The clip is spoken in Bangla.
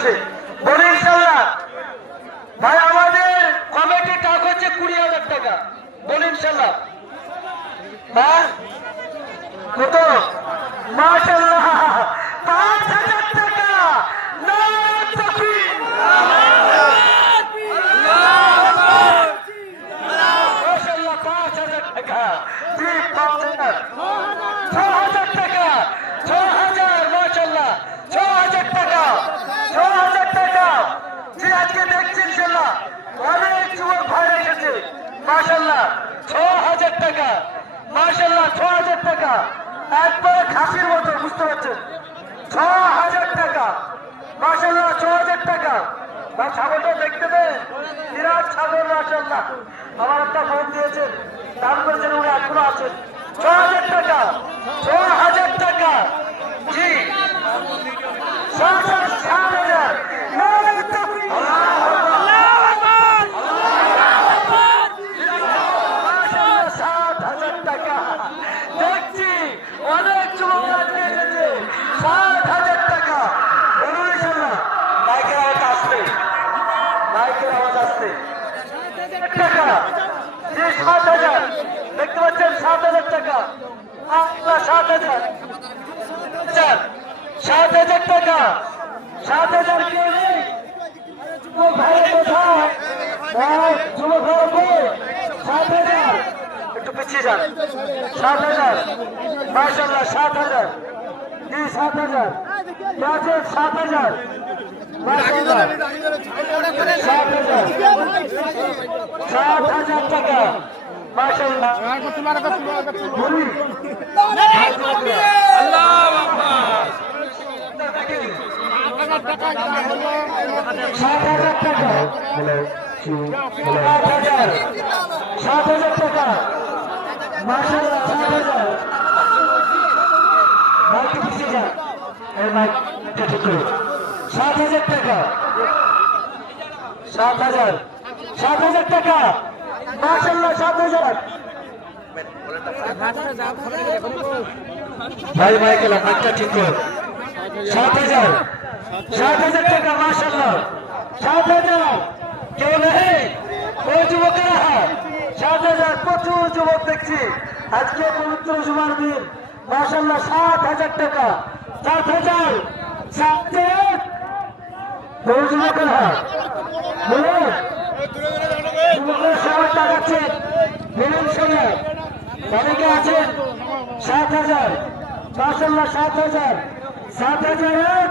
হচ্ছে বলি ইনশাল্লাহ। ভাই আমাদের কমিটি টাকা হচ্ছে 20,000 টাকা, বলি ইনশাল্লাহ। হ্যাঁ কত? মাশাআল্লাহ 5,000 টাকা। মাশাআল্লাহ 5,000 টাকা। জি 5,000 6,000 টাকা। 6,000 মাশাআল্লাহ 6,000 টাকা। 6,000 টাকা। জি আজকে দেখছি ইনশাআল্লাহ অনেক যুবক ভাইরা এসেছে। মাশাআল্লাহ 6,000 টাকা। মাশাআল্লাহ 6,000 টাকা। একবারে খাসির মতো, বুঝতে পারছেন? 6,000 টাকা। মাশাআল্লাহ 6,000 টাকা। ভাই ছাগলটা দেখতে পেয়ে বিরাট ছাগল মাশাআল্লাহ। আমার একটা ফোন দিয়েছেন, দাম করেছেন, উনি এখনো আছেন। 6,000 টাকা। 6,000 টাকা। জি 7,000। দেখছি অনেক যুবক এসেছে। 7,000 টাকা। বলুন ইনশাআল্লাহ। মাইকের আওয়াজ আসছে, মাইকের আওয়াজ আসছে। টাকা। জি 7,000 দেখতে পাচ্ছেন। 7,000 টাকা। 7,000 7,000 টাকা। 7,000 কে নেই? যুবক ভাই কোথায়? যুবক ভাই 7,000। একটু পিছিয়ে যান। 7,000 মাশাআল্লাহ 7,000। জি 7,000। 7,000 মাশাআল্লাহ 7,000। 7,000 টাকা মাশাআল্লাহ। আল্লাহু আকবার। 7,000 টাকা। 7,000 টাকা। 7,000 টাকা মাশাআল্লাহ। 7,000। মাইক পিছিয়ে যান, এই মাইকটা ঠিক করুন। 7,000 টাকা। 7,000। 7,000 টাকা মাশাআল্লাহ। 7,000। ভাই মাইকেল মাইকটা ঠিক করুন। 7,000। 7,000 টাকা মাশাআল্লাহ। 7,000। কেউ নেই? ওই যুবকেরা 7,000। প্রচুর যুবক দেখছি আজকে পবিত্র জুমার দিন। মাশাআল্লাহ 7,000 টাকা। 7,000। 7,000। ওই যুবকেরা বলুন, যুবকেরা সবাই টাকাচ্ছেন। বলুন সবাই অনেকে আছেন। 7,000 মাশাআল্লাহ। 7,000। 7,000।